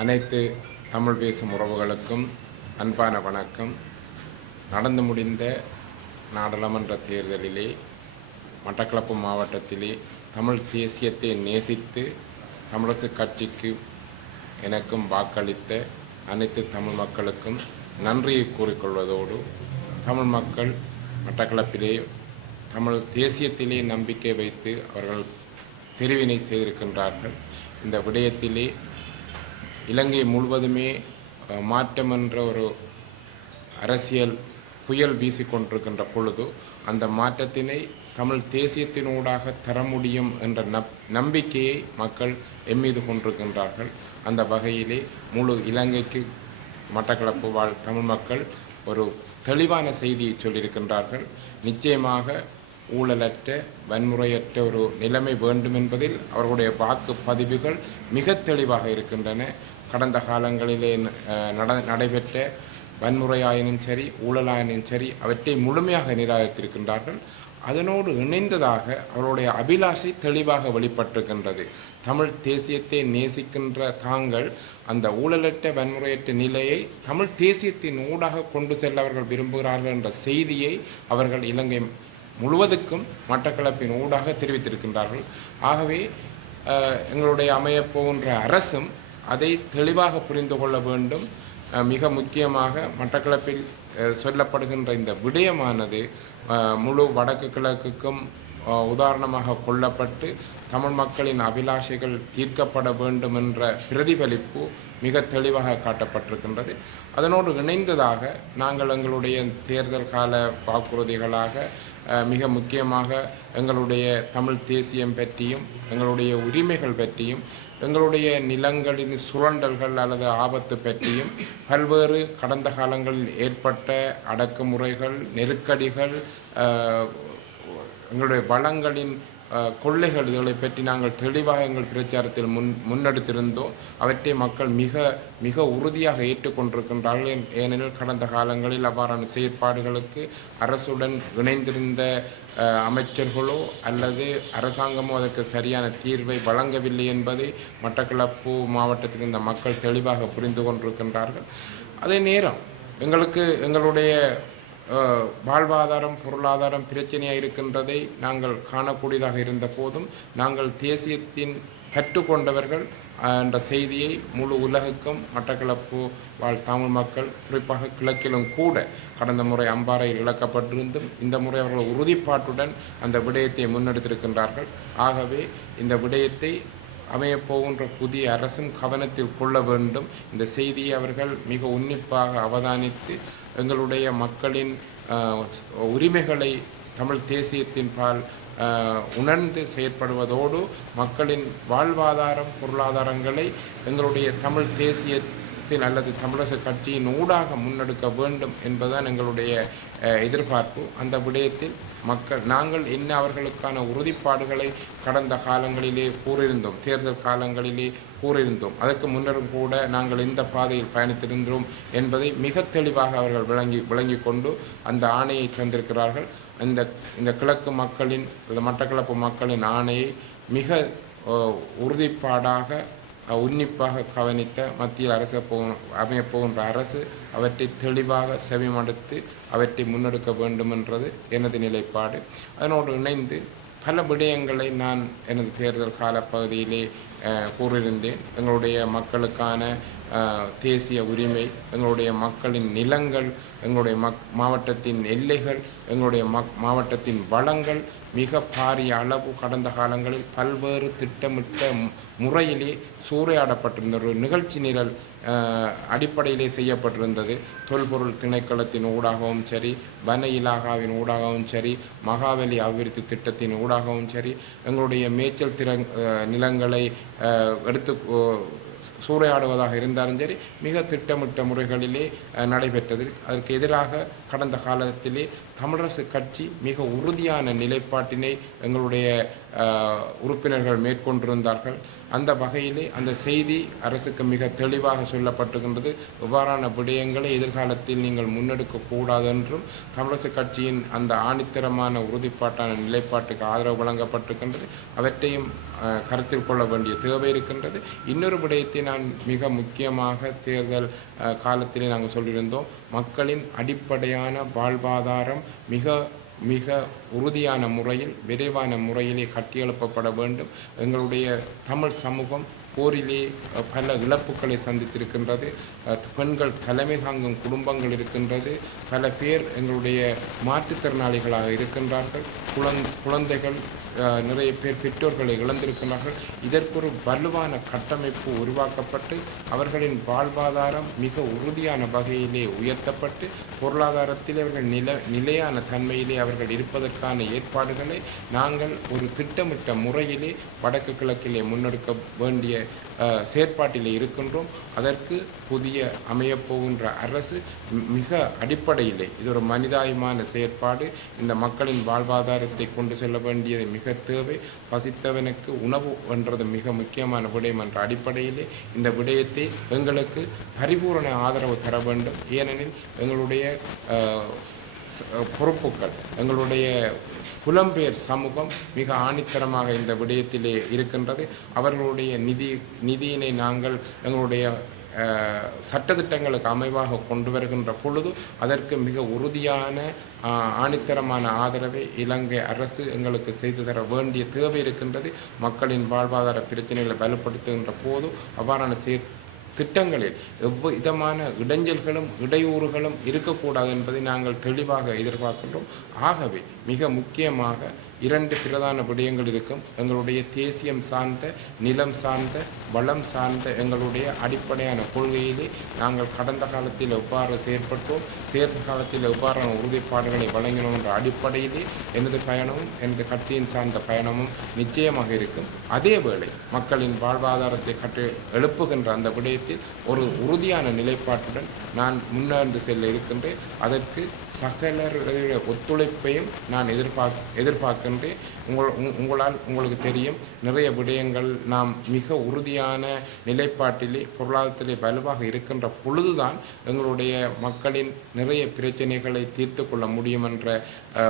அனைத்து தமிழ் பேசும் உறவுகளுக்கும் அன்பான வணக்கம். நடந்து முடிந்த நாடாளுமன்ற தேர்தலிலே மட்டக்களப்பு மாவட்டத்திலே தமிழ் தேசியத்தை நேசித்து தமிழரசு கட்சிக்கு எனக்கும் வாக்களித்த அனைத்து தமிழ் மக்களுக்கும் நன்றியை கூறிக்கொள்வதோடு தமிழ் மக்கள் மட்டக்களப்பிலே தமிழ் தேசியத்திலே நம்பிக்கை வைத்து அவர்கள் தெரிவினை செய்திருக்கின்றார்கள். இந்த விடயத்திலே இலங்கை முழுவதுமே மாற்றம் என்ற ஒரு அரசியல் புயல் வீசிக்கொண்டிருக்கின்ற பொழுது அந்த மாற்றத்தினை தமிழ் தேசியத்தினூடாக தர முடியும் என்ற நப் நம்பிக்கையை மக்கள் எம்மீது கொண்டிருக்கின்றார்கள். அந்த வகையிலே முழு இலங்கைக்கு மட்டக்களப்பு வாழ் தமிழ் மக்கள் ஒரு தெளிவான செய்தியை சொல்லியிருக்கின்றார்கள். நிச்சயமாக ஊழலற்ற வன்முறையற்ற ஒரு நிலைமை வேண்டும் என்பதில் அவர்களுடைய வாக்கு பதிவுகள் மிக தெளிவாக இருக்கின்றன. கடந்த காலங்களிலே நட நடைபெற்ற வன்முறையாயினும் சரி ஊழலாயினும் சரி அவற்றை முழுமையாக நிராகரித்திருக்கின்றார்கள். அதனோடு இணைந்ததாக அவருடைய அபிலாஷை தெளிவாக வெளிப்பட்டிருக்கின்றது. தமிழ் தேசியத்தை நேசிக்கின்ற தாங்கள் அந்த ஊழலற்ற வன்முறையற்ற நிலையை தமிழ் தேசியத்தின் ஊடாக கொண்டு செல்ல அவர்கள் விரும்புகிறார்கள் என்ற செய்தியை அவர்கள் இலங்கை முழுவதுக்கும் மட்டக்களப்பின் ஊடாக தெரிவித்திருக்கின்றார்கள். ஆகவே எங்களுடைய அமையப்போன்ற அரசும் அதை தெளிவாக புரிந்து கொள்ள வேண்டும். மிக முக்கியமாக மட்டக்களப்பில் சொல்லப்படுகின்ற இந்த விடயமானது முழு வடக்கு கிழக்குக்கும் உதாரணமாக கொள்ளப்பட்டு தமிழ் மக்களின் அபிலாஷைகள் தீர்க்கப்பட வேண்டும் என்ற பிரதிபலிப்பு மிக தெளிவாக காட்டப்பட்டிருக்கின்றது. அதனோடு இணைந்ததாக நாங்கள் எங்களுடைய தேர்தல் கால வாக்குறுதிகளாக மிக முக்கியமாக எங்களுடைய தமிழ் தேசியம் பற்றியும் எங்களுடைய உரிமைகள் பற்றியும் எங்களுடைய நிலங்களின் சுரண்டல்கள் அல்லது ஆபத்து பற்றியும் பல்வேறு கடந்த காலங்களில் ஏற்பட்ட அடக்குமுறைகள் நெருக்கடிகள் எங்களுடைய வளங்களின் கொள்ளைகள் இதுகளை பற்றி நாங்கள் தெளிவாக எங்கள் பிரச்சாரத்தில் முன் முன்னெடுத்திருந்தோம். அவற்றை மக்கள் மிக மிக உறுதியாக ஏற்றுக்கொண்டிருக்கின்றார்கள். ஏனெனில் கடந்த காலங்களில் அவ்வாறான செயற்பாடுகளுக்கு அரசுடன் இணைந்திருந்த அமைச்சர்களோ அல்லது அரசாங்கமோ அதற்கு சரியான தீர்வை வழங்கவில்லை என்பதை மட்டக்களப்பு மாவட்டத்தில் இந்த மக்கள் தெளிவாக புரிந்து கொண்டிருக்கின்றார்கள். அதே நேரம் எங்களுக்கு எங்களுடைய வாழ்வாதாரம் பொருளாதாரம் பிரச்சனையாக இருக்கின்றதை நாங்கள் காணக்கூடியதாக இருந்த போதும் நாங்கள் தேசியத்தின் கற்று கொண்டவர்கள் என்ற செய்தியை முழு உலகுக்கும் மட்டக்களப்பு வாழ் தமிழ் மக்கள் குறிப்பாக கிழக்கிலும் கூட கடந்த முறை அம்பாறையில் இழக்கப்பட்டிருந்தும் இந்த முறை அவர்கள் உறுதிப்பாட்டுடன் அந்த விடயத்தை முன்னெடுத்திருக்கின்றார்கள். ஆகவே இந்த விடயத்தை அமையப்போகின்ற புதிய அரசும் கவனத்தில் கொள்ள வேண்டும். இந்த செய்தியை அவர்கள் மிக உன்னிப்பாக அவதானித்து எங்களுடைய மக்களின் உரிமைகளை தமிழ் தேசியத்தின் பால் உணர்ந்து செயற்படுவதோடு மக்களின் வாழ்வாதாரம் பொருளாதாரங்களை எங்களுடைய தமிழ் தேசியத்தின் அல்லது தமிழரசு கட்சியின் ஊடாக முன்னெடுக்க வேண்டும் என்பதுதான் எங்களுடைய எதிர்பார்ப்பு. அந்த விடயத்தில் மக்கள் நாங்கள் என்ன அவர்களுக்கான உறுதிப்பாடுகளை கடந்த காலங்களிலே கூறியிருந்தோம் தேர்தல் காலங்களிலே கூறியிருந்தோம். அதற்கு முன்னரும் கூட நாங்கள் இந்த பாதையில் பயணித்திருந்தோம் என்பதை மிக தெளிவாக அவர்கள் விளங்கி விளங்கி கொண்டு அந்த ஆணையை தந்திருக்கிறார்கள். இந்த இந்த கிழக்கு மக்களின் இந்த மட்டக்களப்பு மக்களின் ஆணையை மிக உறுதிப்பாடாக உன்னிப்பாக கவனித்த மத்திய அரசு அமைய போகின்ற அரசு அவற்றை தெளிவாக செவிமடுத்து அவற்றை முன்னெடுக்க வேண்டும் என்றது எனது நிலைப்பாடு அதனோடு இணைந்து பல விடயங்களை நான் எனது தேர்தல் காலப்பகுதியிலே கூறியிருந்தேன் எங்களுடைய மக்களுக்கான தேசிய உரிமை எங்களுடைய மக்களின் நிலங்கள் எங்களுடைய மக் மாவட்டத்தின் எல்லைகள் எங்களுடைய மக் மாவட்டத்தின் வளங்கள் மிக பாரிய அளவு கடந்த காலங்களில் பல்வேறு திட்டமிட்ட முறையிலே சூறையாடப்பட்டிருந்த ஒரு நிகழ்ச்சி நிரல் அடிப்படையிலே செய்யப்பட்டிருந்தது. தொல்பொருள் திணைக்களத்தின் ஊடாகவும் சரி வன இலாகாவின் ஊடாகவும் சரி மகாவலி அபிவிருத்தி திட்டத்தின் ஊடாகவும் சரி எங்களுடைய மேய்ச்சல் திற நிலங்களை எடுத்து சூறையாடுவதாக இருந்தாலும் சரி மிக திட்டமிட்ட முறைகளிலே நடைபெற்றது. அதற்கு எதிராக கடந்த காலத்திலே தமிழரசு கட்சி மிக உறுதியான நிலைப்பாட்டினை எங்களுடைய அஹ், உறுப்பினர்கள் மேற்கொண்டிருந்தார்கள். அந்த வகையிலே அந்த செய்தி அரசுக்கு மிக தெளிவாக சொல்லப்பட்டிருக்கின்றது. இவ்வாறான விடயங்களை எதிர்காலத்தில் நீங்கள் முன்னெடுக்க கூடாது என்றும் தமிழரசு கட்சியின் அந்த ஆணித்தரமான உறுதிப்பாட்டான நிலைப்பாட்டுக்கு ஆதரவு வழங்கப்பட்டிருக்கின்றது. அவற்றையும் கருத்தில் கொள்ள வேண்டிய தேவை இருக்கின்றது. இன்னொரு விடயத்தை நான் மிக முக்கியமாக தேர்தல் காலத்திலே நாங்கள் சொல்லியிருந்தோம். மக்களின் அடிப்படையான வாழ்வாதாரம் மிக மிக உறுதியான முறையில் விரைவான முறையிலே கட்டியெழுப்பப்பட வேண்டும். எங்களுடைய தமிழ் சமூகம் போரிலே பல இழப்புகளை சந்தித்திருக்கின்றது. பெண்கள் தலைமை தாங்கும் குடும்பங்கள் இருக்கின்றது. பல பேர் எங்களுடைய மாற்றுத்திறனாளிகளாக இருக்கின்றார்கள். குழந் குழந்தைகள் நிறைய பேர் பெற்றோர்களை இழந்திருக்கிறார்கள் இதற்கு ஒரு வலுவான கட்டமைப்பு உருவாக்கப்பட்டு அவர்களின் வாழ்வாதாரம் மிக உறுதியான வகையிலே உயர்த்தப்பட்டு பொருளாதாரத்தில் அவர்கள் நில நிலையான தன்மையிலே அவர்கள் இருப்பதற்கு அதற்கான ஏற்பாடுகளை நாங்கள் ஒரு திட்டமிட்ட முறையிலே வடக்கு கிழக்கிலே முன்னெடுக்க வேண்டிய செயற்பாட்டிலே இருக்கின்றோம். அதற்கு புதிய அமையப்போகின்ற அரசு மிக அடிப்படையிலே இது ஒரு மனிதாயமான செயற்பாடு. இந்த மக்களின் வாழ்வாதாரத்தை கொண்டு செல்ல வேண்டியது மிக தேவை. பசித்தவனுக்கு உணவு என்றது மிக முக்கியமான விடயம் என்ற அடிப்படையிலே இந்த விடயத்தை எங்களுக்கு பரிபூரண ஆதரவு தர வேண்டும். ஏனெனில் எங்களுடைய பொறுப்புகள். எங்களுடைய புலம்பெயர் சமூகம் மிக ஆணித்தரமாக இந்த விடயத்திலே இருக்கின்றது. அவர்களுடைய நிதி நிதியினை நாங்கள் எங்களுடைய சட்டத்திட்டங்களுக்கு அமைவாக கொண்டு வருகின்ற பொழுது அதற்கு மிக உறுதியான ஆணித்தரமான ஆதரவை இலங்கை அரசு எங்களுக்கு செய்து தர வேண்டிய தேவை இருக்கின்றது. மக்களின் வாழ்வாதார பிரச்சனைகளை வலுப்படுத்துகின்ற போது அவ்வாறான சீர் திட்டங்களில் எவ்விதமான இடைஞ்சல்களும் இடையூறுகளும் இருக்கக்கூடாது என்பதை நாங்கள் தெளிவாக எதிர்பார்க்கின்றோம். ஆகவே மிக முக்கியமாக இரண்டு பிரதான விடயங்கள் இருக்கும். எங்களுடைய தேசியம் சார்ந்த நிலம் சார்ந்த வளம் சார்ந்த எங்களுடைய அடிப்படையான கொள்கையிலே நாங்கள் கடந்த காலத்தில் எவ்வாறு செயற்பட்டோம் தேர்தல் காலத்தில் எவ்வாறான உறுதிப்பாடுகளை வழங்கினோம் என்ற அடிப்படையிலே எனது பயணமும் எனது கட்சியின் சார்ந்த பயணமும் நிச்சயமாக இருக்கும். அதேவேளை மக்களின் வாழ்வாதாரத்தை கட்டு எழுப்புகின்ற அந்த விடயத்தில் ஒரு உறுதியான நிலைப்பாட்டுடன் நான் முன்னேர்ந்து செல்ல இருக்கின்றேன். அதற்கு சகலருடைய ஒத்துழைப்பையும் நான் எதிர்பார்க்க எதிர்பார்க்க எதிர்பார்க்கின்றேன் உங்கள் உங்களால் உங்களுக்கு தெரியும். நிறைய விடயங்கள் நாம் மிக உறுதியான நிலைப்பாட்டிலே பொருளாதாரத்திலே வலுவாக இருக்கின்ற பொழுதுதான் எங்களுடைய மக்களின் நிறைய பிரச்சனைகளை தீர்த்து கொள்ள முடியும் என்ற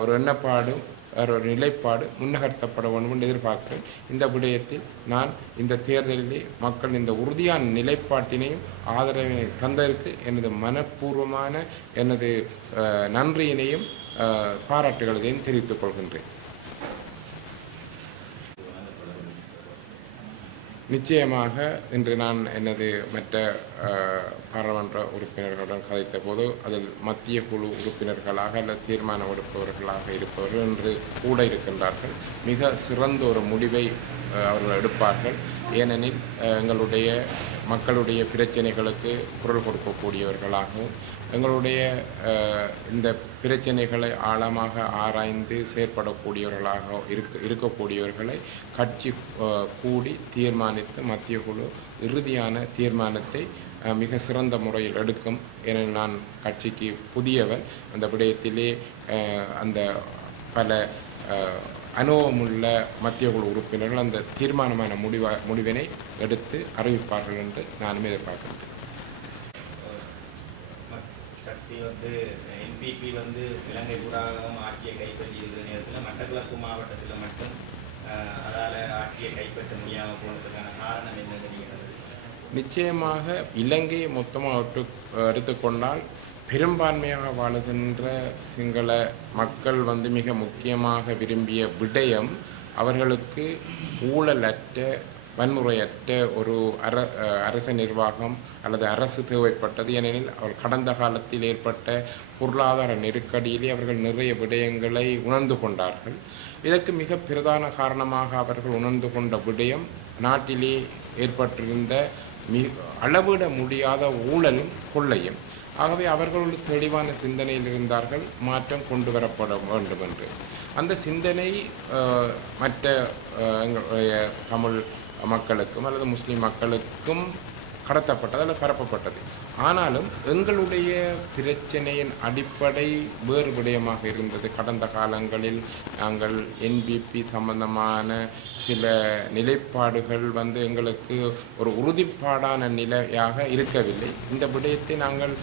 ஒரு எண்ணப்பாடும் ஒரு நிலைப்பாடு முன்னகர்த்தப்பட வேண்டும் என்று எதிர்பார்க்கிறேன். இந்த விடயத்தில் நான் இந்த தேர்தலிலே மக்கள் இந்த உறுதியான நிலைப்பாட்டினையும் ஆதரவினை தந்ததற்கு எனது மனப்பூர்வமான எனது நன்றியினையும் பாராட்டுகளையும் தெரிவித்துக் கொள்கின்றேன். நிச்சயமாக இன்று நான் எனது மற்ற பாராளுமன்ற உறுப்பினர்களுடன் கதைத்த போது அதில் மத்திய குழு உறுப்பினர்களாக அல்லது தீர்மானம் எடுப்பவர்களாக இருப்பவர்கள் இன்று கூட இருக்கின்றார்கள். மிக சிறந்த ஒரு முடிவை அவர்கள் எடுப்பார்கள். ஏனெனில் எங்களுடைய மக்களுடைய பிரச்சனைகளுக்கு குரல் கொடுக்கக்கூடியவர்களாகவும் எங்களுடைய இந்த பிரச்சனைகளை ஆழமாக ஆராய்ந்து செயற்படக்கூடியவர்களாக இருக்க இருக்கக்கூடியவர்களை கட்சி கூடி தீர்மானித்து மத்திய குழு இறுதியான தீர்மானத்தை மிக சிறந்த முறையில் எடுக்கும் என நான் கட்சிக்கு புதியவர். அந்த விடயத்திலே அந்த பல அனுபவமுள்ள மத்திய குழு உறுப்பினர்கள் அந்த தீர்மானமான முடிவ முடிவினை எடுத்து அறிவிப்பார்கள் என்று நானும் எதிர்பார்க்கின்றேன் சக்தி வந்து என்பிபி வந்து இலங்கை ஊடாகவும் ஆட்சியை கைப்பற்றி இருக்கிற நேரத்தில் மட்டக்களப்பு மாவட்டத்தில் மட்டும் அதால் ஆட்சியை கைப்பற்ற முடியாமல் போனதுக்கான காரணம் என்ன தெரிகிறது நிச்சயமாக இலங்கையை மொத்தமாக எடுத்து எடுத்துக்கொண்டால் பெரும்பான்மையாக வாழுகின்ற சிங்கள மக்கள் வந்து மிக முக்கியமாக விரும்பிய விடயம் அவர்களுக்கு ஊழலற்ற வன்முறையற்ற ஒரு அர அரச நிர்வாகம் அல்லது அரசு தேவைப்பட்டது ஏனெனில் அவர் கடந்த காலத்தில் ஏற்பட்ட பொருளாதார நெருக்கடியிலே அவர்கள் நிறைய விடயங்களை உணர்ந்து கொண்டார்கள். இதற்கு மிக பிரதான காரணமாக அவர்கள் உணர்ந்து கொண்ட விடயம் நாட்டிலே ஏற்பட்டிருந்த மி அளவிட முடியாத ஊழலும் கொள்ளையும். ஆகவே அவர்கள் தெளிவான சிந்தனையில் இருந்தார்கள் மாற்றம் கொண்டு வரப்பட வேண்டும் என்று அந்த சிந்தனை மற்ற எங்களுடைய தமிழ் மக்களுக்கும் அல்லது முஸ்லீம் மக்களுக்கும் கடத்தப்பட்டது அல்லது பரப்பப்பட்டது. ஆனாலும் எங்களுடைய பிரச்சனையின் அடிப்படை வேறு விடயமாக இருந்தது. கடந்த காலங்களில் நாங்கள் என்பிபி சம்பந்தமான சில நிலைப்பாடுகள் வந்து எங்களுக்கு ஒரு உறுதிப்பாடான நிலையாக இருக்கவில்லை. இந்த விடயத்தை நாங்கள்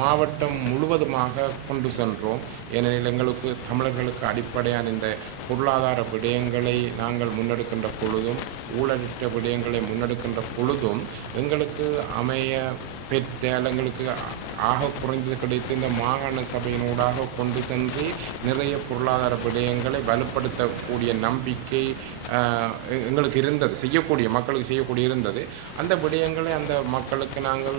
மாவட்டம் முழுவதுமாக கொண்டு சென்றோம். ஏனெனில் எங்களுக்கு தமிழர்களுக்கு அடிப்படையான இந்த பொருளாதார விடயங்களை நாங்கள் முன்னெடுக்கின்ற பொழுதும் ஊழலிட்ட விடயங்களை முன்னெடுக்கின்ற பொழுதும் எங்களுக்கு அமைய பெற்ற எங்களுக்கு ஆக குறைந்தது கிடைத்த இந்த மாகாண சபையினூடாக கொண்டு சென்று நிறைய பொருளாதார விடயங்களை வலுப்படுத்தக்கூடிய நம்பிக்கை எங்களுக்கு இருந்தது செய்யக்கூடிய மக்களுக்கு செய்யக்கூடிய இருந்தது. அந்த விடயங்களை அந்த மக்களுக்கு நாங்கள்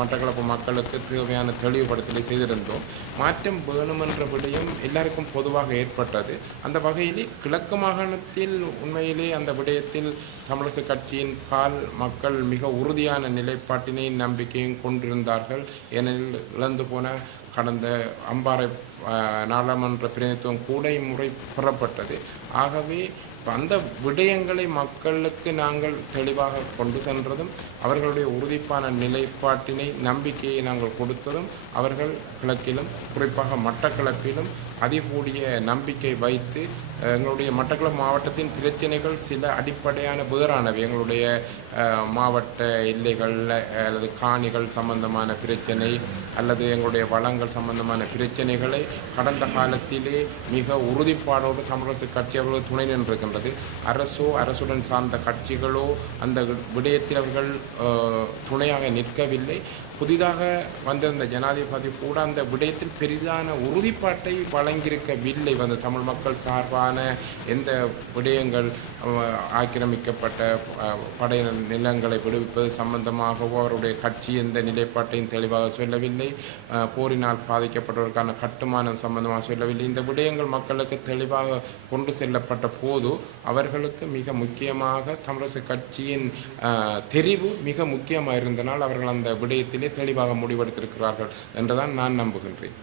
மட்டக்களப்பு மக்களுக்கு தேவையான தெளிவுபடுத்தலை செய்திருந்தோம். மாற்றம் வேணுமென்ற விடயம் எல்லாருக்கும் பொதுவாக ஏற்பட்டது. அந்த வகையிலே கிழக்கு மாகாணத்தில் உண்மையிலே அந்த விடயத்தில் தமிழரசு கட்சியின் பால் மக்கள் மிக உறுதியான நிலைப்பாட்டினை நம்பிக்கையும் கொண்டிருந்தார்கள். ஏனெனில் இழந்து போன கடந்த அம்பாறை நாடாளுமன்ற பிரதிநிதித்துவம் கூட இம்முறை பெறப்பட்டது. ஆகவே இப்போ அந்த விடயங்களை மக்களுக்கு நாங்கள் தெளிவாக கொண்டு சென்றதும் அவர்களுடைய உறுதிப்பான நிலைப்பாட்டினை நம்பிக்கையை நாங்கள் கொடுத்ததும் அவர்கள் கிழக்கிலும் குறிப்பாக மட்டக்கிழக்கிலும் அதிகூடிய நம்பிக்கை வைத்து எங்களுடைய மட்டக்குளம் மாவட்டத்தின் பிரச்சனைகள் சில அடிப்படையான வேறானவை. எங்களுடைய மாவட்ட எல்லைகள் அல்லது காணிகள் சம்பந்தமான பிரச்சனை அல்லது எங்களுடைய வளங்கள் சம்பந்தமான பிரச்சனைகளை கடந்த காலத்திலே மிக உறுதிப்பாடோடு தமிழரசு கட்சி அவர்கள் துணை நின்றிருக்கின்றது. அரசோ அரசுடன் சார்ந்த கட்சிகளோ அந்த விடயத்தில் அவர்கள் துணையாக நிற்கவில்லை. புதிதாக வந்திருந்த ஜனாதிபதி கூட அந்த விடயத்தில் பெரிதான உறுதிப்பாட்டை வழங்கியிருக்கவில்லை. வந்து தமிழ் மக்கள் சார்பான எந்த விடயங்கள் ஆக்கிரமிக்கப்பட்ட அஹ், படையினர் நிலங்களை விடுவிப்பது சம்பந்தமாகவோ அவருடைய கட்சி எந்த நிலைப்பாட்டையும் தெளிவாக சொல்லவில்லை. போரினால் பாதிக்கப்பட்டவருக்கான கட்டுமானம் சம்பந்தமாக சொல்லவில்லை. இந்த விடயங்கள் மக்களுக்கு தெளிவாக கொண்டு செல்லப்பட்ட போது அவர்களுக்கு மிக முக்கியமாக தமிழரசு கட்சியின் தெரிவு மிக முக்கியமாக இருந்தனால் அவர்கள் அந்த விடயத்திலே தெளிவாக முடிவெடுத்திருக்கிறார்கள் என்றுதான் நான் நம்புகின்றேன்.